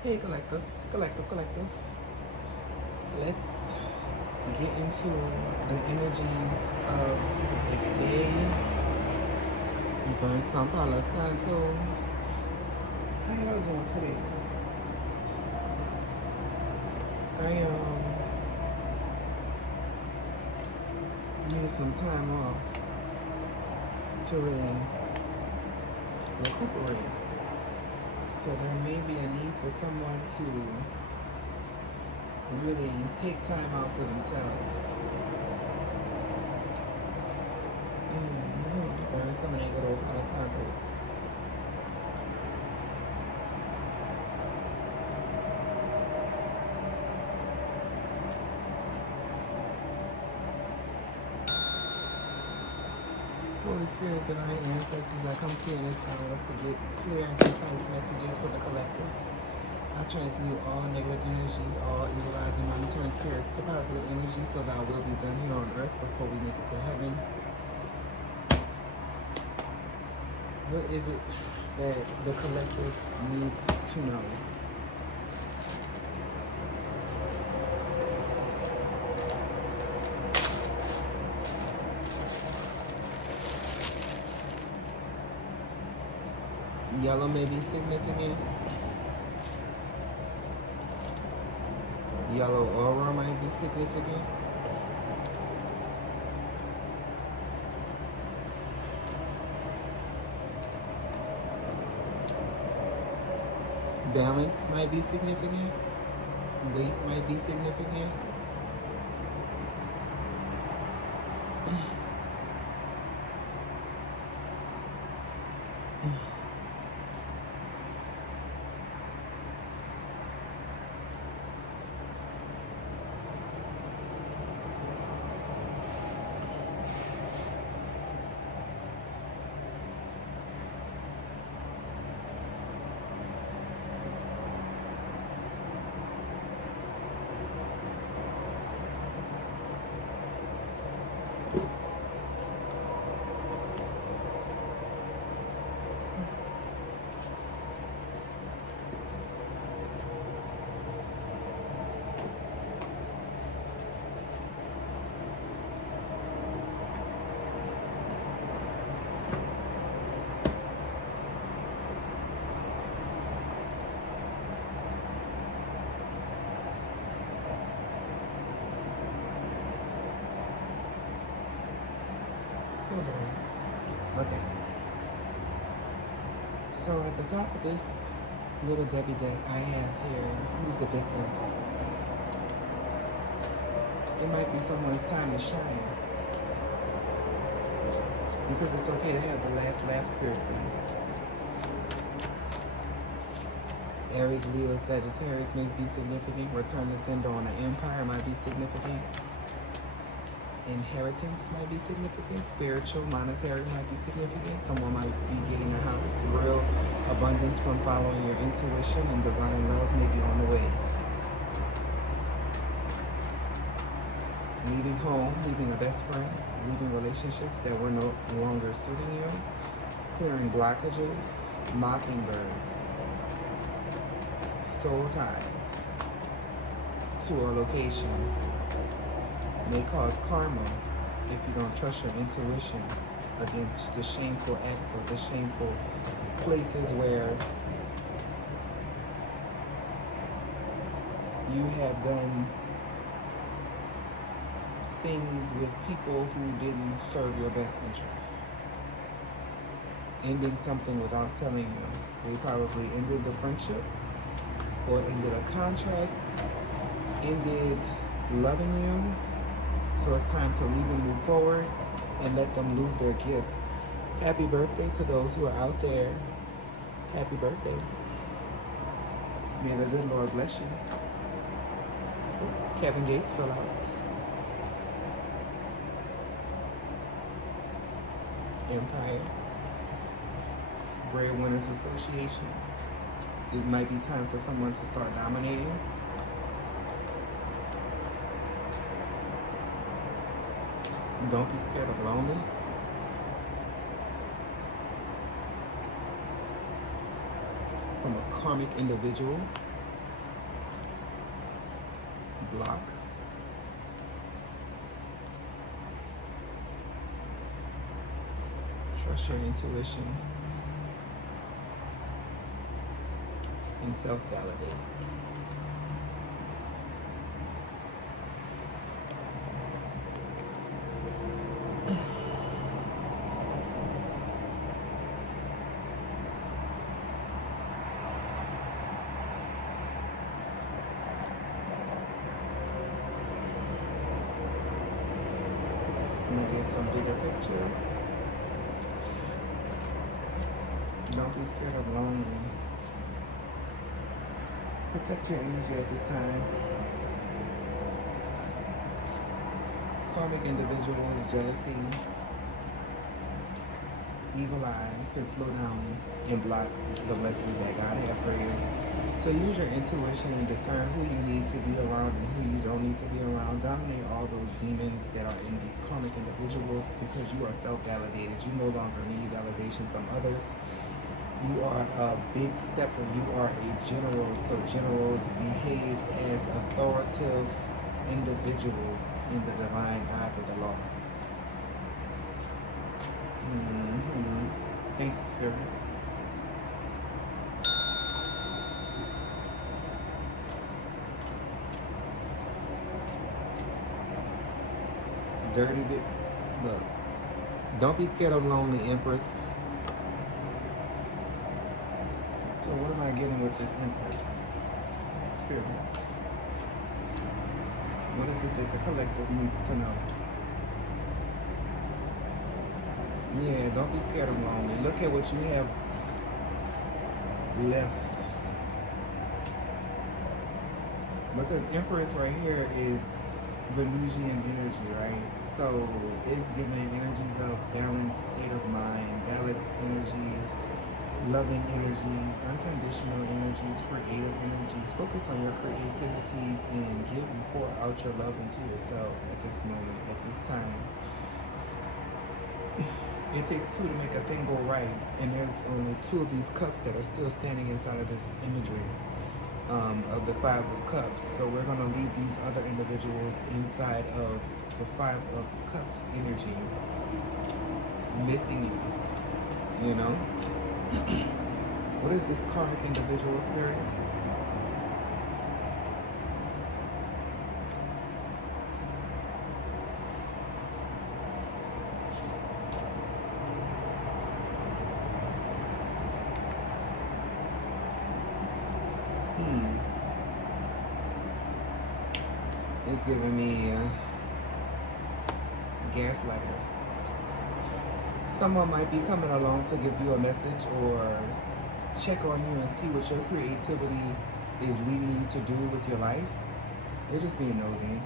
Hey, collective, collective. Let's get into the energies of the day. Burn San Palo Santo. How y'all doing today? I need some time off to really recuperate. So there may be a need for someone to really take time out for themselves. Burn some of that good old Palo Santos. Holy Spirit, divine ancestors, I come to you in this hour to get clear and concise messages for the collective. I transmute all negative energy, all evil eyes and monitoring spirits to positive energy, so thy will be done here on earth before we make it to heaven. What is it that the collective needs to know? Yellow may be significant. Yellow aura might be significant. Balance might be significant. Weight might be significant. Hold on. Okay. So at the top of this little Debbie deck I have here, who's the victim? It might be someone's time to shine. Because it's okay to have the last laugh spiritually. Aries, Leo, Sagittarius may be significant. Return to sender on an empire might be significant. Inheritance might be significant. Spiritual, monetary might be significant. Someone might be getting a house. Real abundance from following your intuition, and divine love may be on the way. Leaving home, leaving a best friend, leaving relationships that were no longer suiting you, clearing blockages, mockingbird, soul ties to a location may cause karma if you don't trust your intuition against the shameful acts or the shameful places where you have done things with people who didn't serve your best interests. Ending something without telling you. They probably ended the friendship or ended a contract, ended loving you. So it's time to leave and move forward and let them lose their gift. Happy birthday to those who are out there. Happy birthday. May the good Lord bless you. Kevin Gates fell out. Empire. Breadwinners Association. It might be time for someone to start dominating. Don't be scared of lonely. From a karmic individual. block. Trust your intuition and self-validate. I'm gonna get some bigger picture. Don't be scared of lonely. Protect your energy at this time. Karmic individuals, jealousy, evil eye can slow down and block the blessings that God has for you. So use your intuition and discern who you need to be around and who you don't need to be around. Dominate all those demons that are in these karmic individuals, because you are self-validated. You no longer need validation from others. You are a big stepper. You are a general. So generals behave as authoritative individuals in the divine eyes of the law. Thank you, Spirit. Dirty bit. Look. Don't be scared of lonely, Empress. So what am I getting with this Empress? Spirit. What is it that the collective needs to know? Yeah, don't be scared of lonely. Look at what you have left. Because Empress right here is Venusian energy, right? So it's giving energies of balanced state of mind, balanced energies, loving energies, unconditional energies, creative energies. Focus on your creativity and give and pour out your love into yourself at this moment, at this time. It takes two to make a thing go right, and there's only two of these cups that are still standing inside of this imagery of the Five of Cups. So we're going to leave these other individuals inside of the Five of Cups energy, missing you, you know? What is this karmic individual, Spirit? It's giving me gaslighter. Someone might be coming along to give you a message or check on you and see what your creativity is leading you to do with your life. They're just being nosy.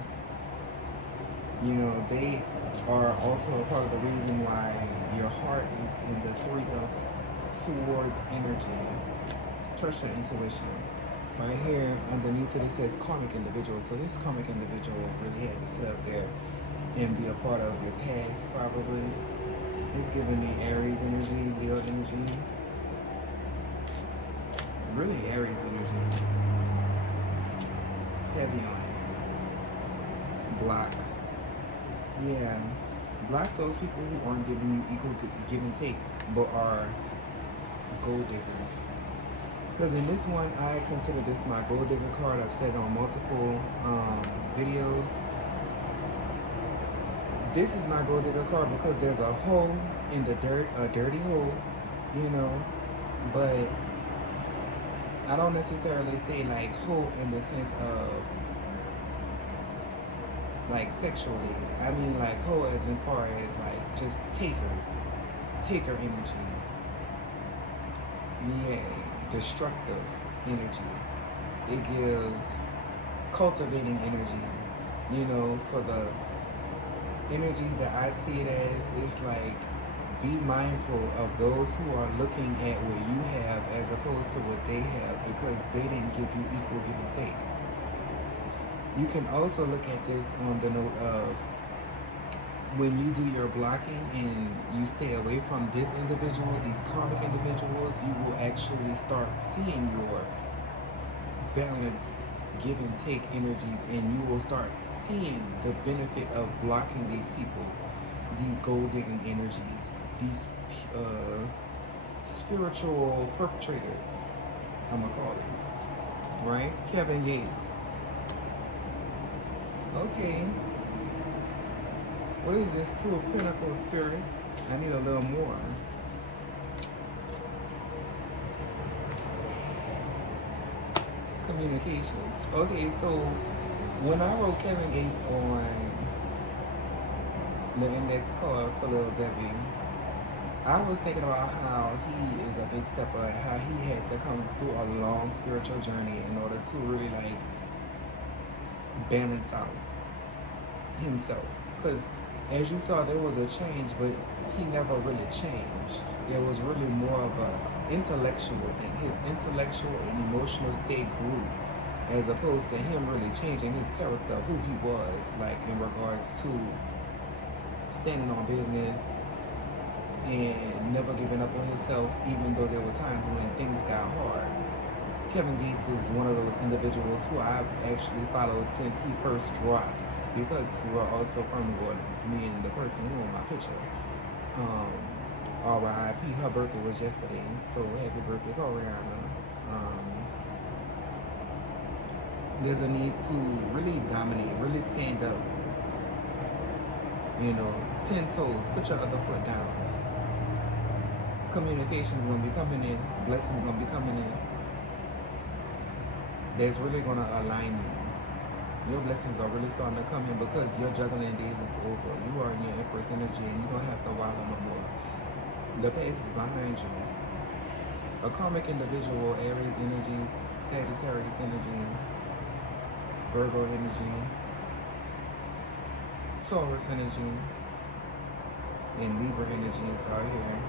You know, they are also a part of the reason why your heart is in the Three of Swords energy. Trust your intuition. Right here, underneath it, it says karmic individual. So this karmic individual really had to sit up there and be a part of your past, probably. It's giving me Aries energy, Leo energy. Really Aries energy. Heavy on it. Block. Yeah. Block those people who aren't giving you equal give and take, but are gold diggers. Because in this one, I consider this my gold digger card. I've said on multiple videos. This is my gold digger card because there's a hole in the dirt, a dirty hole, you know. But I don't necessarily say like hole in the sense of like sexually. I mean like hole as in far as like just taker energy. Yeah. Destructive energy. It gives cultivating energy. You know, for the energy that I see it as, it's like be mindful of those who are looking at what you have as opposed to what they have, because they didn't give you equal give and take. You can also look at this on the note of when you do your blocking and you stay away from this individual, these karmic individuals, you will actually start seeing your balanced give and take energies, and you will start seeing the benefit of blocking these people, these gold digging energies, these spiritual perpetrators, I'm gonna call it, right? Kevin Gates. Okay. What is this? Two of Pentacles spirit. I need a little more. Communications. Okay, so when I wrote Kevin Gates on the index card for Lil Debbie, I was thinking about how he is a big stepper, how he had to come through a long spiritual journey in order to really like balance out himself. Because as you saw, there was a change, but he never really changed. It was really more of a intellectual thing. His intellectual and emotional state grew, as opposed to him really changing his character of who he was, like in regards to standing on business and never giving up on himself, even though there were times when things got hard. Kevin Gates is one of those individuals who I've actually followed since he first dropped, because we are also Armageddons, me and the person who in my picture. R.I.P. Her birthday was yesterday, so happy birthday, Coriana. There's a need to really dominate, really stand up. 10 toes, put your other foot down. Communication's gonna be coming in, blessings gonna be coming in. That's really gonna align you. Your blessings are really starting to come in because your juggling days is over. You are in your Empress energy and you don't have to wallow no more. The past is behind you. A karmic individual, Aries energy, Sagittarius energy, Virgo energy, Taurus energy, and Libra energies are here.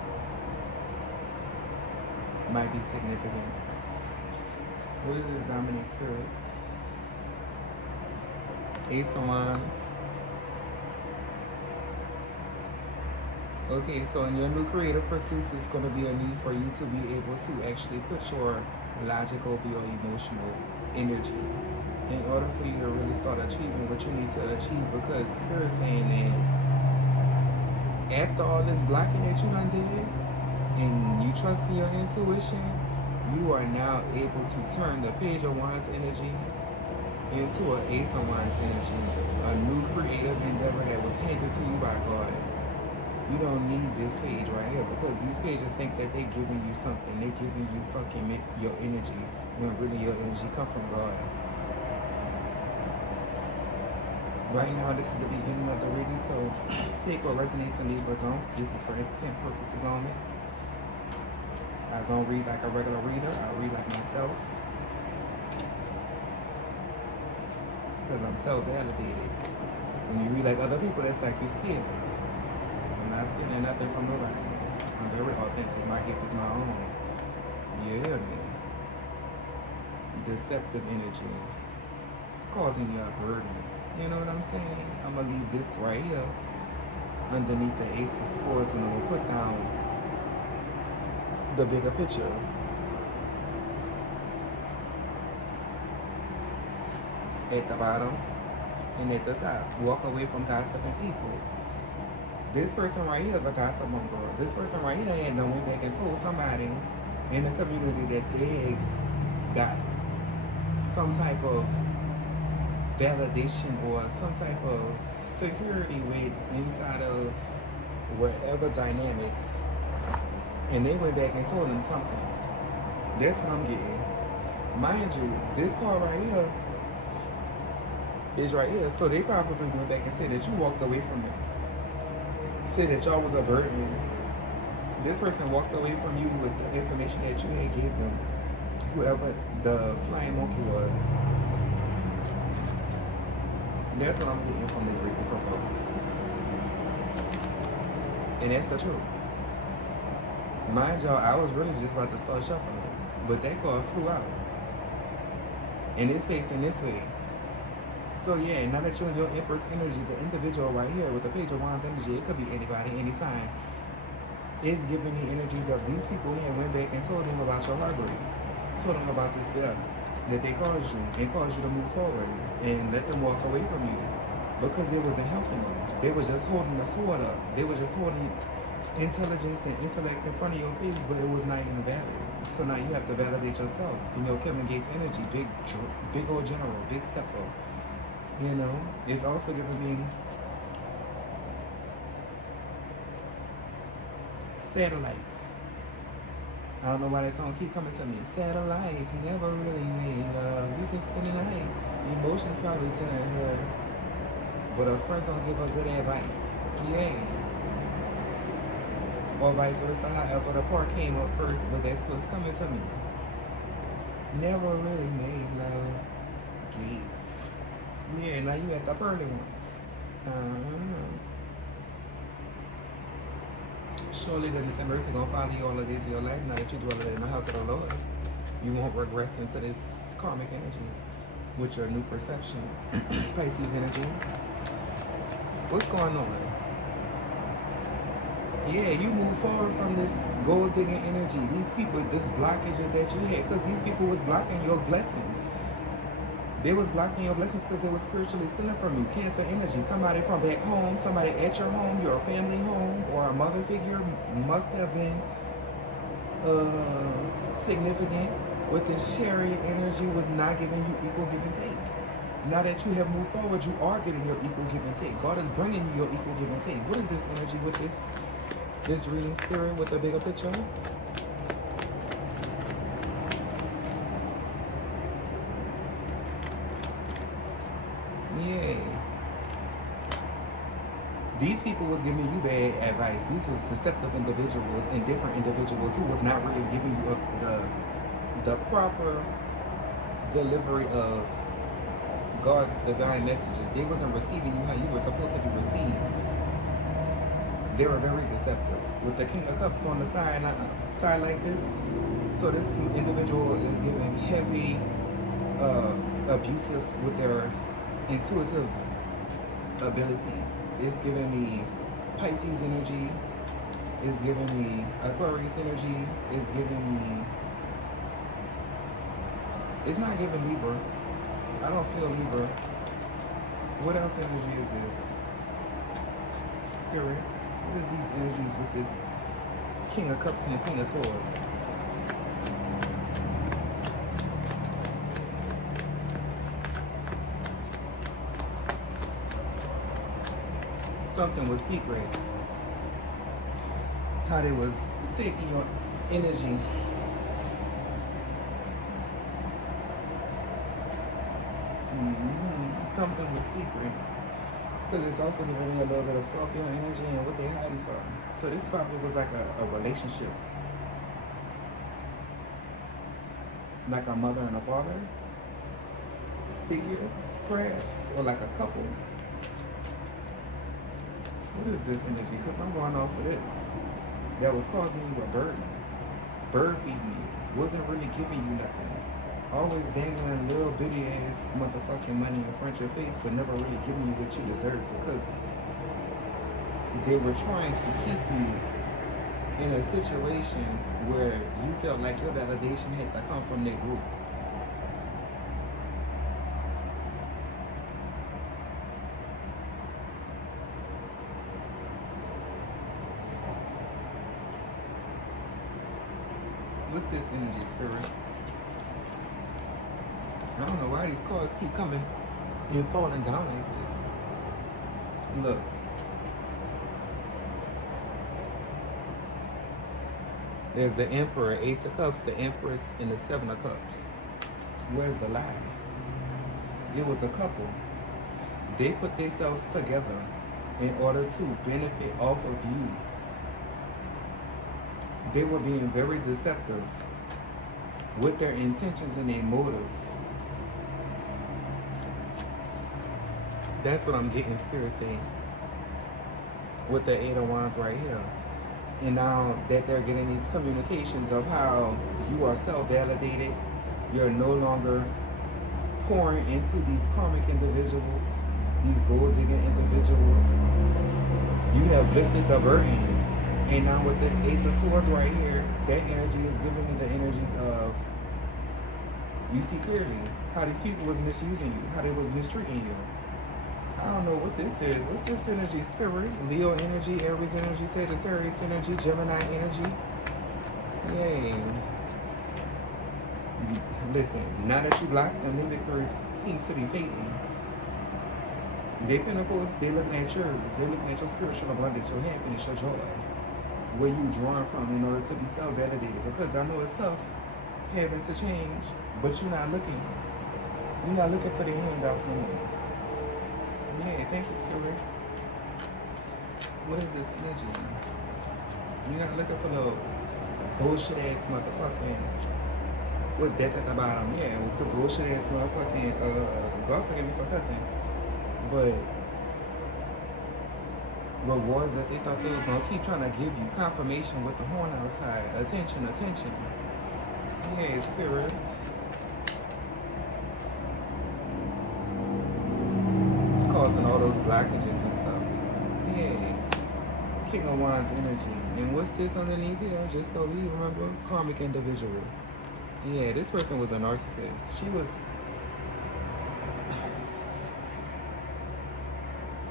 Might be significant. What is this dominant spirit? Ace of Wands. Okay, so in your new creative pursuits, it's going to be a need for you to be able to actually put your logic over your emotional energy in order for you to really start achieving what you need to achieve, because you're saying that after all this blocking that you done did and you trust in your intuition, you are now able to turn the Page of Wands energy into an Ace of Wands energy, a new creative endeavor that was handed to you by God. You don't need this page right here, because these pages think that they're giving you something. They're giving you fucking your energy, when really your energy comes from God. Right now, this is the beginning of the reading, so take what resonates and leave what don't. This is for entertainment purposes only. I don't read like a regular reader. I read like myself, because I'm self-validated. When you read like other people, that's like you stealing. I'm not stealing nothing from nobody. I'm very authentic. My gift is my own. You hear me? Deceptive energy, causing you a burden. You know what I'm saying? I'm going to leave this right here underneath the Ace of Swords, and I'm going to put down the bigger picture. At the bottom and at the top. Walk away from gossiping people. This person right here is a gossip girl. This person right here had no went back and told somebody in the community that they got some type of validation or some type of security with inside of whatever dynamic, and they went back and told them something. That's what I'm getting. Mind you, this card right here is right here, so they probably went back and said that you walked away from it. Said that y'all was a burden. This person walked away from you with the information that you had given them, whoever the flying monkey was. That's what I'm getting from this reading so far. And that's the truth. Mind y'all, I was really just about to start shuffling, but that card flew out. And it's facing this way. So yeah, now that you're in your Empress energy, the individual right here with the Page of Wands energy, it could be anybody, any sign, is giving me energies of these people who had went back and told them about your heartbreak, told them about this spell, that they caused you and caused you to move forward and let them walk away from you because they wasn't helping them. They was just holding the sword up. They was just holding intelligence and intellect in front of your face, but it was not even valid. So now you have to validate yourself. You know, Kevin Gates' energy, big old general, big stepper. You know, it's also giving me satellites. I don't know why that song keep coming to me. Satellites never really made love. You can spend the night. Emotions probably telling her, but her friends don't give her good advice. Yay. Or vice versa. However, the part came up first, but that's what's coming to me. Never really made love. Gates. Yeah, now you at the pearly ones. Surely goodness and mercy gonna follow you all of this in your life now that you dwell in the house of the Lord. You won't regress into this karmic energy with your new perception. Pisces energy. What's going on? Yeah, you move forward from this gold digging energy. These people, this blockages that you had, because these people was blocking your blessings. They was blocking your blessings because they was spiritually stealing from you. Cancer energy. Somebody from back home, somebody at your home, your family home, or a mother figure must have been significant with this chariot energy with not giving you equal give and take. Now that you have moved forward, you are getting your equal give and take. God is bringing you your equal give and take. What is this energy with this reading spirit with the bigger picture? Yay. These people was giving you bad advice. These was deceptive individuals and different individuals who was not really giving you the proper delivery of God's divine messages. They wasn't receiving you how you were supposed to be received. They were very deceptive. With the King of Cups on the side like this, so this individual is giving heavy, abusive with their intuitive abilities. It's giving me Pisces energy. It's giving me Aquarius energy. It's giving me... It's not giving Libra. I don't feel Libra. What else energy is this? Spirit. What are these energies with this King of Cups and Queen of Swords? Something was secret. How they was taking your energy. Something was secret. Because it's also giving me a little bit of Scorpio energy and what they're hiding from. So this probably was like a relationship. Like a mother and a father figure, perhaps. Or like a couple. What is this energy? Because I'm going off of this. That was causing you a burden. Bird feeding you. Wasn't really giving you nothing. Always dangling little bitty ass motherfucking money in front of your face, but never really giving you what you deserve because they were trying to keep you in a situation where you felt like your validation had to come from their group. What's this energy, spirit? I don't know why these cards keep coming and falling down like this. Look. There's the Emperor, Eight of Cups, the Empress, and the Seven of Cups. Where's the lie? It was a couple. They put themselves together in order to benefit off of you. They were being very deceptive with their intentions and their motives. That's what I'm getting, Spirit saying. With the Eight of Wands right here. And now that they're getting these communications of how you are self-validated, you're no longer pouring into these karmic individuals, these gold-digging individuals. You have lifted the burden. And now with this Ace of Swords right here, that energy is giving me the energy of You see clearly how these people was misusing you, how they was mistreating you. I don't know what this is. What's this energy? Spirit, Leo energy, Aries energy, Sagittarius energy, Gemini energy. Yay. Listen, now that you blocked them, the victory seems to be fading. Their pinnacles, they're looking at yours. They're looking at your spiritual abundance, your happiness, your joy. Where you drawing from in order to be self-validated. Because I know it's tough having to change, but you're not looking. You're not looking for their handouts no more. Yeah, thank you, Spirit. What is this energy? You're not looking for the bullshit ass motherfucking with death at the bottom. Yeah, with the bullshit ass motherfucking God forgive me for cussing. But rewards that they thought they was gonna keep trying to give you. Confirmation with the horn outside. Attention, attention. Yeah, Spirit. Causing all those blockages and stuff. Yeah. King of Wands energy. And what's this underneath here? Just so we remember. Karmic individual. Yeah, this person was a narcissist. She was...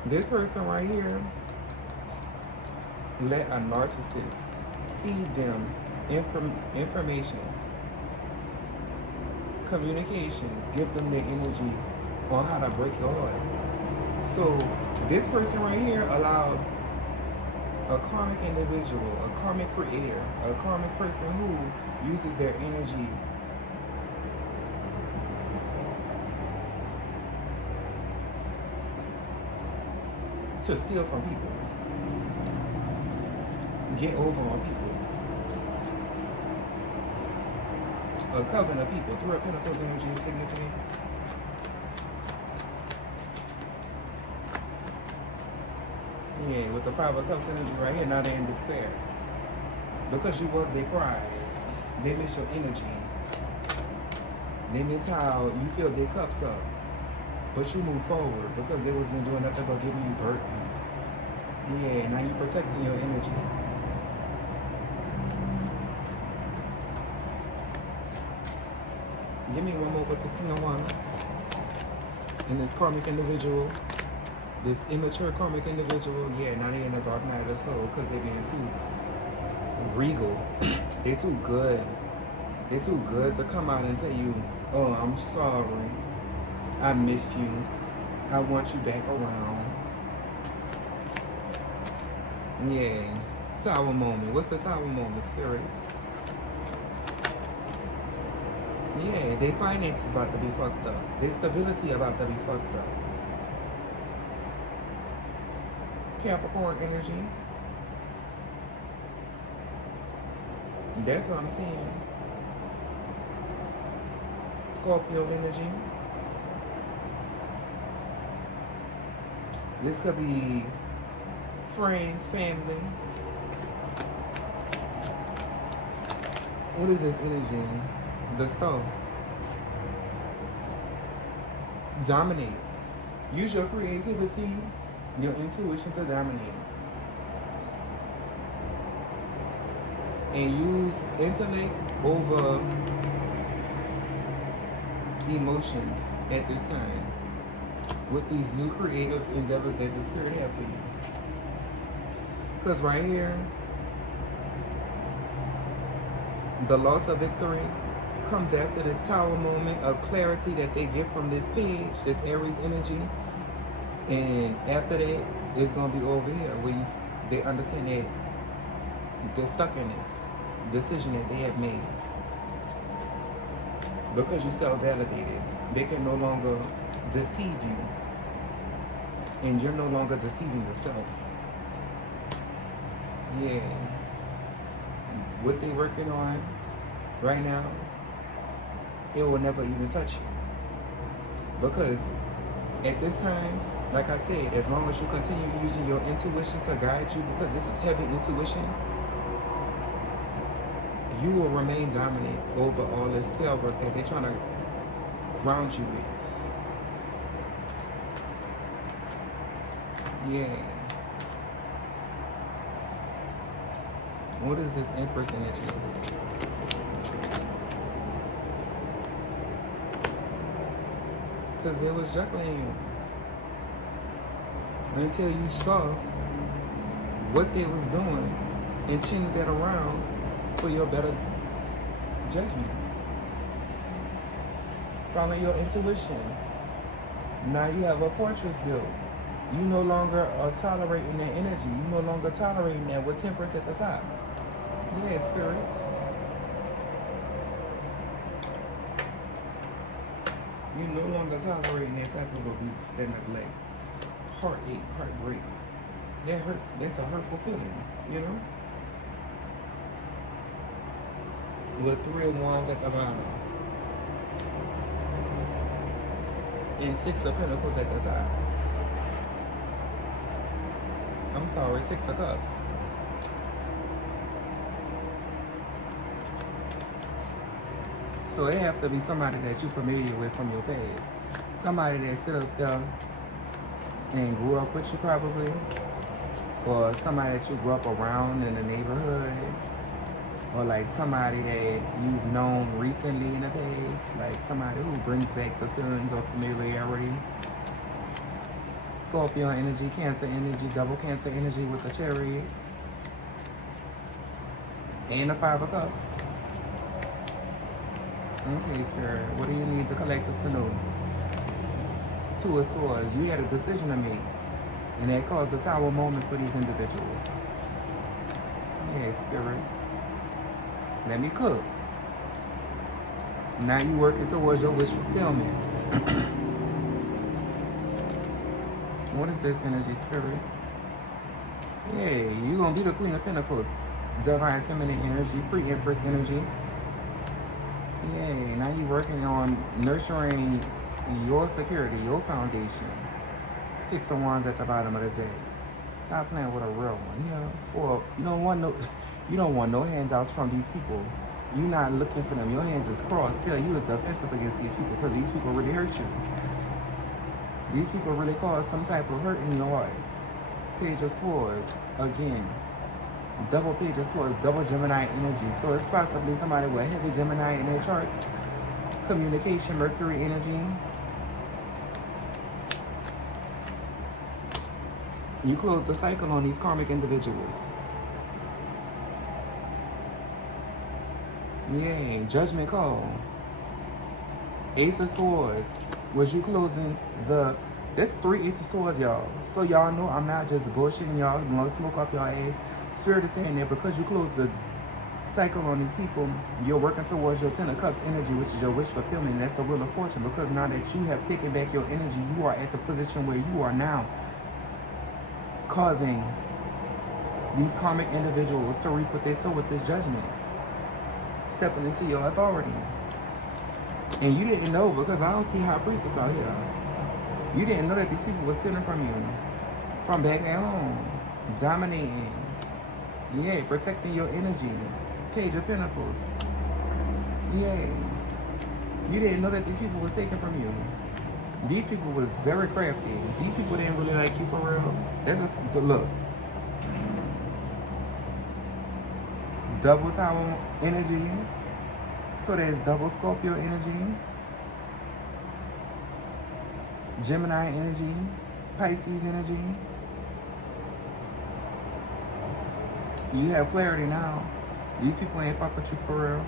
This person right here let a narcissist feed them information, communication, give them the energy on how to break your heart. So this person right here allowed a karmic individual, a karmic creator, a karmic person who uses their energy to steal from people, get over on people, a coven of people. Three of Pentacles energy is significant. Yeah, with the Five of Cups energy right here, now they're in despair. Because you was their prize. They miss your energy. They miss how you fill their cups up. But you move forward because they wasn't doing nothing but giving you burdens. Yeah, now you're protecting your energy. Give me one more with this King of Wands. And this karmic individual, this immature karmic individual, yeah, now they're in the dark night of the soul because they're being too regal. They're too good. They're too good to come out and tell you, oh, I'm sorry. I miss you. I want you back around. Yeah. Tower moment. What's the tower moment, Spirit? Yeah, their finances about to be fucked up. Their stability about to be fucked up. Capricorn energy. That's what I'm seeing. Scorpio energy. This could be friends, family. What is this energy? The stove. Dominate. Use your creativity, your intuition to dominate. And use intellect over emotions at this time. With these new creative endeavors that the Spirit have for you. Because right here, the loss of victory comes after this tower moment of clarity that they get from this page, this Aries energy. And after that, it's going to be over here where they understand that they're stuck in this decision that they have made. Because you self-validated, they can no longer deceive you. And you're no longer deceiving yourself. Yeah. What they're working on right now, it will never even touch you. Because at this time, like I said, as long as you continue using your intuition to guide you, because this is heavy intuition, you will remain dominant over all this spell work that they're trying to ground you with. Yeah. What is this Empress energy? because they was juggling you until you saw what they was doing and changed that around for your better judgment. Follow your intuition. Now you have a fortress built. You no longer are tolerating that energy. You no longer tolerating that with temperance at the top. Yeah, spirit. You no longer tolerating that type of abuse, that neglect, heartache, heartbreak. That hurt. That's a hurtful feeling, you know. With 3 of Wands at the bottom and 6 of Pentacles at the top. I'm sorry, 6 of Cups. So it have to be somebody that you're familiar with from your past. Somebody that sit up there and grew up with you probably. Or somebody that you grew up around in the neighborhood. Or like somebody that you've known recently in the past. Like somebody who brings back the feelings of familiarity. Scorpio energy, Cancer energy, double Cancer energy with the Chariot. And the 5 of Cups. Okay, Spirit, what do you need the collective to know? 2 of Swords, you had a decision to make. And that caused the Tower moment for these individuals. Yeah, Spirit. Let me cook. Now you working towards your wish fulfillment. What is this energy, Spirit? Yeah, you're going to be the Queen of Pentacles. Divine Feminine energy, Pre-Empress energy. Yay, now you're working on nurturing your security, your foundation. 6 of Wands at the bottom of the deck. Stop playing with a real one. Yeah, you don't want no handouts from these people. You're not looking for them. Your hands is crossed. Tell you is defensive against these people because these people really hurt you. These people really cause some type of hurt in your heart. Page of Swords, again. Double Page of Swords, double Gemini energy. So it's possibly somebody with heavy Gemini in their charts. Communication, Mercury energy. You close the cycle on these karmic individuals. Yay, Judgment Call. Ace of Swords. Was you closing the... That's 3 Ace of Swords, y'all. So y'all know I'm not just bullshitting y'all. I'm gonna smoke up y'all ass. Spirit is saying that because you closed the cycle on these people, you're working towards your 10 of Cups energy, which is your wish fulfillment. That's the Wheel of Fortune. Because now that you have taken back your energy, you are at the position where you are now causing these karmic individuals to reap what they sow with this judgment. Stepping into your authority. And you didn't know because I don't see High Priestess out here. You didn't know that these people were stealing from you. From back at home. Dominating. Yeah, protecting your energy. Page of Pentacles. Yeah. You didn't know that these people was taken from you. These people was very crafty. These people didn't really like you for real. That's a look. Double Tower energy. So there's double Scorpio energy. Gemini energy. Pisces energy. You have clarity now. These people ain't fuck with you for real.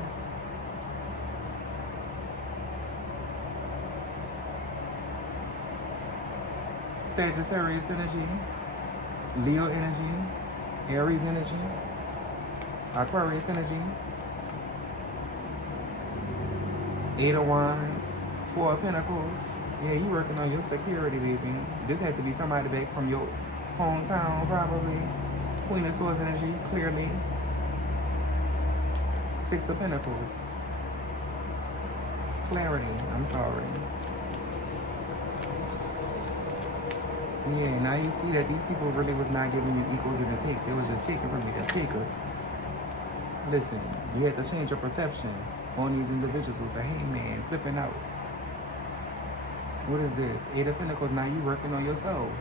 Sagittarius energy, Leo energy, Aries energy, Aquarius energy, 8 of Wands, 4 of Pentacles. Yeah, you working on your security, baby. This had to be somebody back from your hometown, probably. Queen of Swords energy, clearly. 6 of Pentacles. Clarity, I'm sorry. Yeah, now you see that these people really was not giving you equal give and take. They was just taking from you to take us. Listen, you had to change your perception on these individuals with the hangman flipping out. What is this? 8 of Pentacles, now you working on yourself.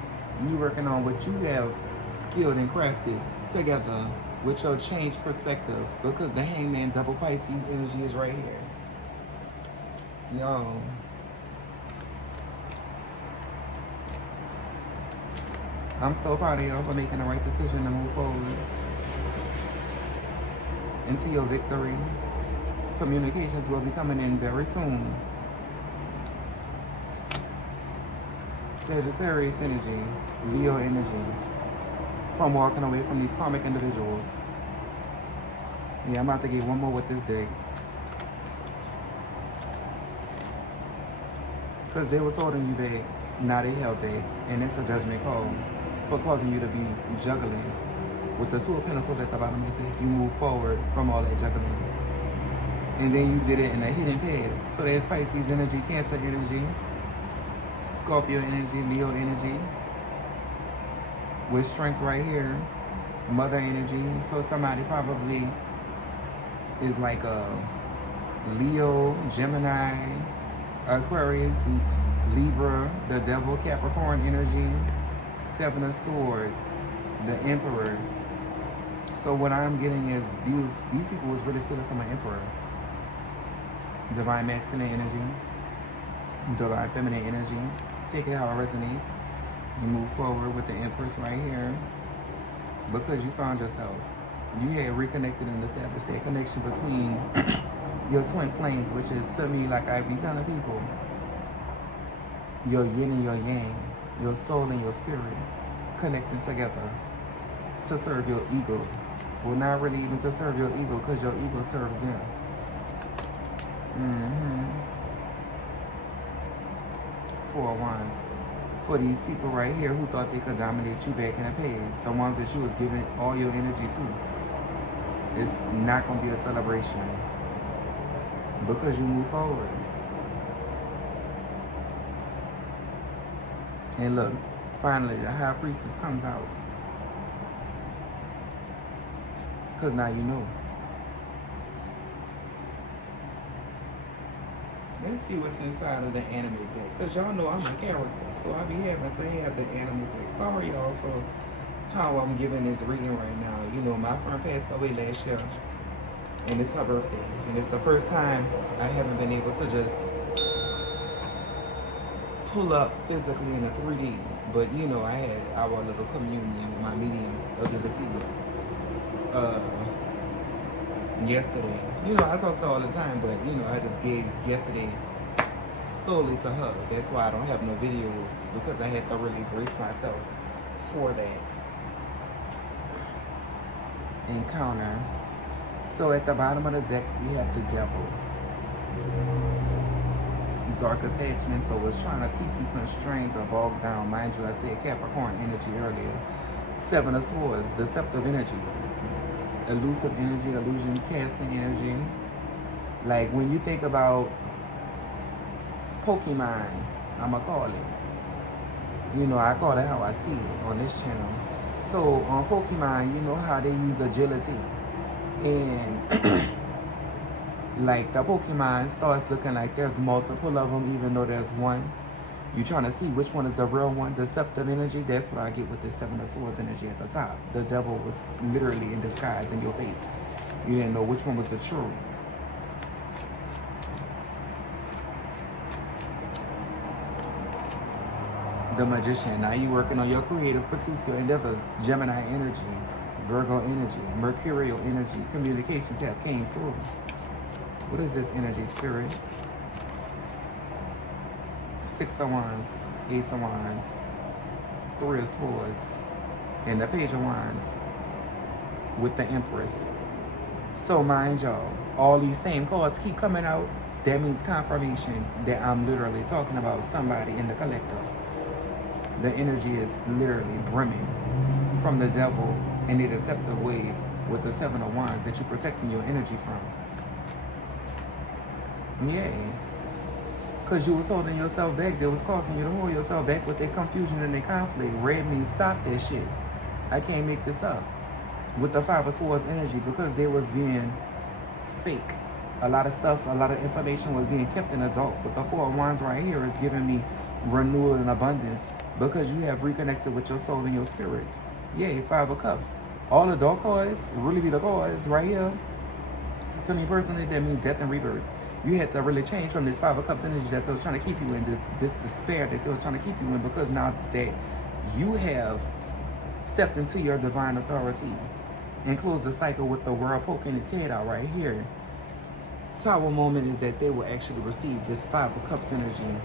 You working on what you have skilled and crafted together with your changed perspective because the hangman double Pisces energy is right here. Yo. I'm so proud of y'all for making the right decision to move forward into your victory. Communications will be coming in very soon. Sagittarius energy, Leo energy, from walking away from these karmic individuals. Yeah, I'm about to get one more with this deck. Because they was holding you back, now they held back. And it's a judgment call for causing you to be juggling. With the Two of Pentacles at the bottom of the deck, you move forward from all that juggling. And then you did it in a hidden path. So there's Pisces energy, Cancer energy, Scorpio energy, Leo energy. With strength right here, Mother energy. So somebody probably is like a Leo, Gemini, Aquarius, Libra, the Devil, Capricorn energy, Seven of Swords, the Emperor. So what I'm getting is these people was really stealing from an Emperor. Divine masculine energy, divine feminine energy. Take it how it resonates. You move forward with the Empress right here because you found yourself. You had reconnected and established that connection between your twin flames, which is to me, like I be telling people, your yin and your yang, your soul and your spirit connecting together to serve your ego. Well, not really even to serve your ego, because your ego serves them. Four of Wands. For these people right here who thought they could dominate you back in the past, the ones that you was giving all your energy to, it's not going to be a celebration because you move forward. And look, finally the High Priestess comes out. Because now you know. Let's see what's inside of the anime deck. Because y'all know I'm a character. So I be having to have the anime deck. Sorry y'all for how I'm giving this reading right now. You know, my friend passed away last year. And it's her birthday. And it's the first time I haven't been able to just pull up physically in a 3D. But you know, I had our little communion, my medium abilities. Yesterday. You know, I talk to her all the time, but you know, I just gave yesterday solely to her. That's why I don't have no videos, because I had to really brace myself for that encounter. So at the bottom of the deck, we have the Devil. Dark attachment, so it's trying to keep you constrained or bogged down. Mind you, I said Capricorn energy earlier. Seven of Swords, deceptive energy. Elusive energy, illusion casting energy. Like when you think about Pokemon, I'ma call it. You know, I call it how I see it on this channel. So on Pokemon, you know how they use agility. And like the Pokemon starts looking like there's multiple of them, even though there's one. You're trying to see which one is the real one. Deceptive energy, that's what I get with this Seven of Swords energy at the top. The Devil was literally in disguise in your face. You didn't know which one was the true. The Magician, now you're working on your creative pursuits, your endeavors. Gemini energy, Virgo energy, Mercurial energy. Communications have came through. What is this energy, Spirit? Six of Wands, Ace of Wands, Three of Swords, and the Page of Wands with the Empress. So mind y'all, all these same cards keep coming out. That means confirmation that I'm literally talking about somebody in the collective. The energy is literally brimming from the Devil and the deceptive ways with the Seven of Wands that you're protecting your energy from. Yeah. Because you was holding yourself back. That was causing you to hold yourself back with their confusion and their conflict. Red means stop that shit. I can't make this up. With the Five of Swords energy, because they was being fake. A lot of stuff, a lot of information was being kept in the dark. With the Four of Wands right here is giving me renewal and abundance, because you have reconnected with your soul and your spirit. Yay, Five of Cups. All the dark cards really be the cards right here. To me personally, that means death and rebirth. You had to really change from this Five of Cups energy that they was trying to keep you in, this despair that they was trying to keep you in, because now that you have stepped into your divine authority and closed the cycle with the world poking its head out right here. Tower moment is that they will actually receive this Five of Cups energy.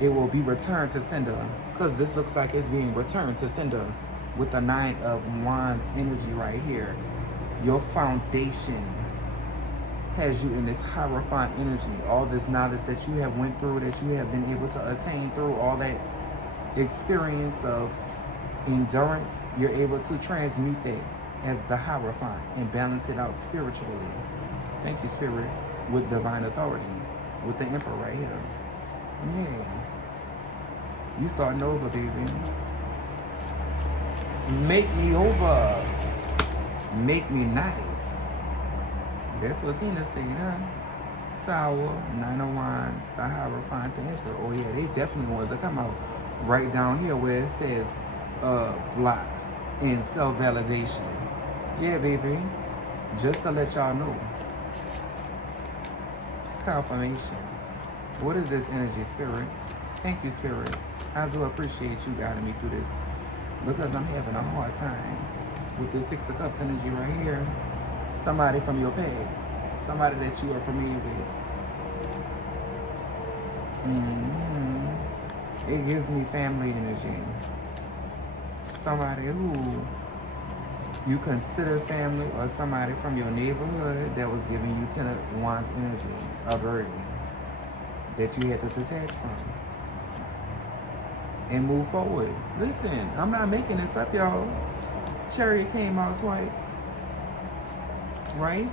It will be returned to sender, because this looks like it's being returned to sender with the Nine of Wands energy right here. Your foundation has you in this Hierophant energy. All this knowledge that you have went through, that you have been able to attain through all that experience of endurance, you're able to transmute that as the Hierophant and balance it out spiritually. Thank you, Spirit, with divine authority, with the Emperor right here. Yeah. You starting over, baby. Make me over. Make me nice. That's what Tina said, huh? Tower, Nine of Wands, the Hierophant, the Emperor. Oh yeah, they definitely want to come out right down here where it says block and self-validation. Yeah, baby. Just to let y'all know. Confirmation. What is this energy, Spirit? Thank you, Spirit. I do appreciate you guiding me through this, because I'm having a hard time with the Six of Cups energy right here. Somebody from your past. Somebody that you are familiar with. It gives me family energy. Somebody who you consider family, or somebody from your neighborhood that was giving you Ten of Wands energy, a burden that you had to detach from and move forward. Listen, I'm not making this up, y'all. Chariot came out twice, right?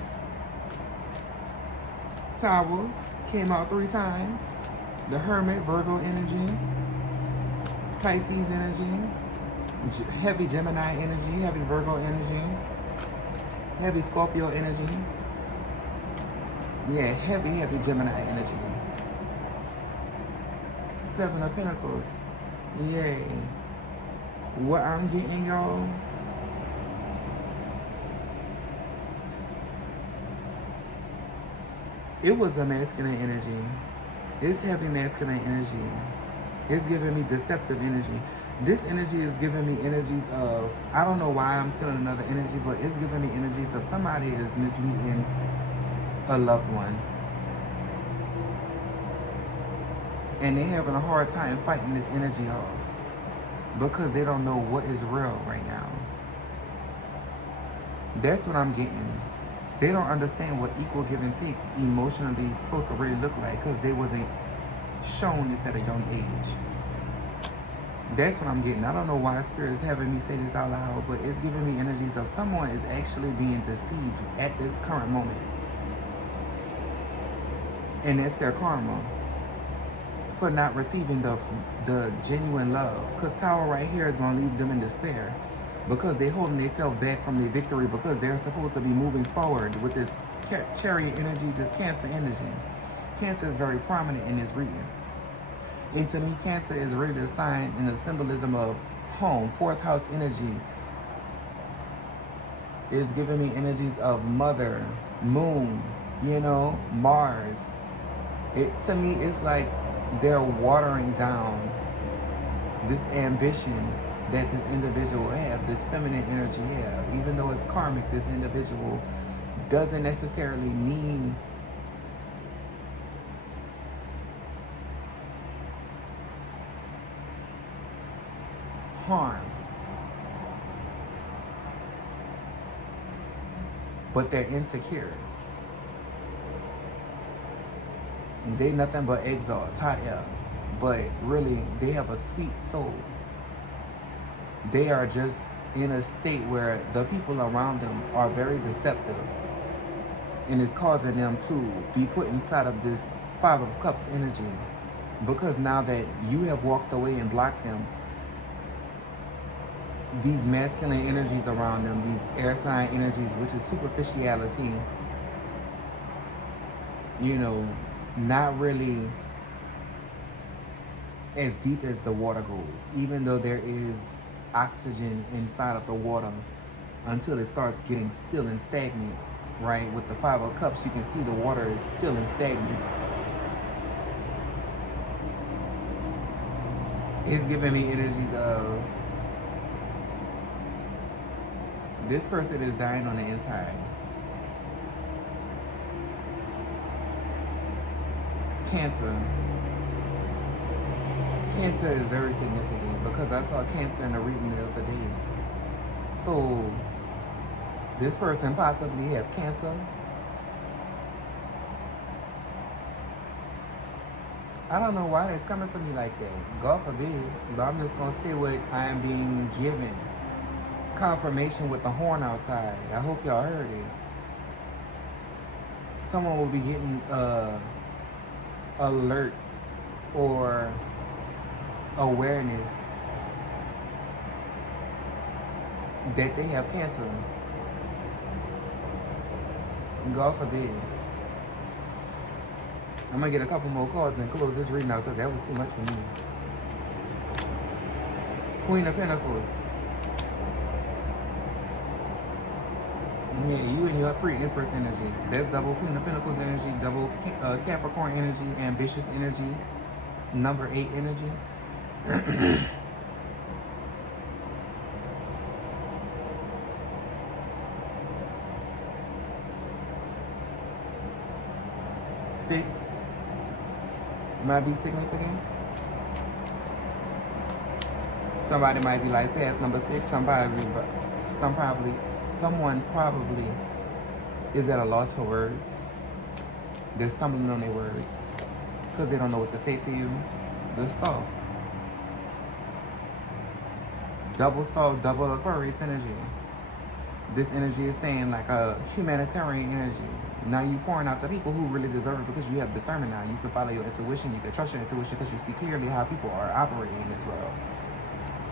Tower came out 3 times. The Hermit, Virgo energy, Pisces energy, heavy Gemini energy, heavy Virgo energy, heavy Scorpio energy. Yeah, heavy Gemini energy. 7 of Pentacles. Yay. What I'm getting, y'all, it was a masculine energy. It's heavy masculine energy. It's giving me deceptive energy. This energy is giving me energies of, I don't know why I'm feeling another energy, but it's giving me energies of somebody is misleading a loved one. And they're having a hard time fighting this energy off because they don't know what is real right now. That's what I'm getting. They don't understand what equal give and take emotionally is supposed to really look like, because they wasn't shown this at a young age. That's what I'm getting. I don't know why Spirit is having me say this out loud, but it's giving me energies of someone is actually being deceived at this current moment. And that's their karma for not receiving the genuine love. Because Tower right here is going to leave them in despair, because they're holding themselves back from their victory, because they're supposed to be moving forward with this Chariot energy, this Cancer energy. Cancer is very prominent in this reading. And to me, Cancer is really the sign and the symbolism of home. 4th house energy is giving me energies of mother, moon, Mars. To me, it's like they're watering down this ambition that this individual have, this feminine energy have. Even though it's karmic, this individual doesn't necessarily mean harm, but they're insecure. They nothing but exhaust, hot air, but really they have a sweet soul. They are just in a state where the people around them are very deceptive, and it's causing them to be put inside of this 5 of Cups energy, because now that you have walked away and blocked them, these masculine energies around them, these air sign energies, which is superficiality, not really as deep as the water goes, even though there is oxygen inside of the water, until it starts getting still and stagnant, right? With the 5 of Cups, you can see the water is still and stagnant. It's giving me energies of This person is dying on the inside. Cancer. Cancer is very significant because I saw Cancer in a reading the other day. So, this person possibly have Cancer. I don't know why it's coming to me like that. God forbid. But I'm just going to say what I am being given. Confirmation with the horn outside. I hope y'all heard it. Someone will be getting alert or awareness that they have Cancer. God forbid. I'm going to get a couple more cards and close this reading out because that was too much for me. Queen of Pentacles. Yeah, you and your pre-Empress energy. That's double Queen of Pentacles energy, double Capricorn energy, ambitious energy, number 8 energy. Six might be significant. Somebody might be like past number 6. Someone probably is at a loss for words. They're stumbling on their words because they don't know what to say to you. The stall. Double stall, double Aquarius energy. This energy is saying like a humanitarian energy. Now you pouring out to people who really deserve it because you have discernment now. You can follow your intuition. You can trust your intuition because you see clearly how people are operating in this world.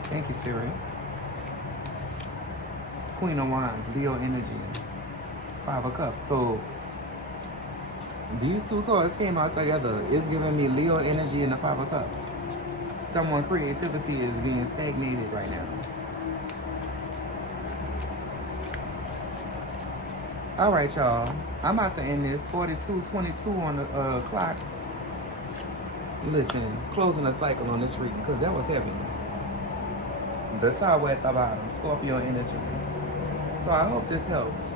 Thank you, Spirit. Queen of Wands, Leo energy, 5 of Cups. So these two cards came out together. It's giving me Leo energy and the 5 of Cups. Someone's creativity is being stagnated right now. All right, y'all. I'm about to end this 42:22 on the clock. Listen, closing a cycle on this reading because that was heavy. The Tower at the bottom, Scorpio energy. So I hope this helps.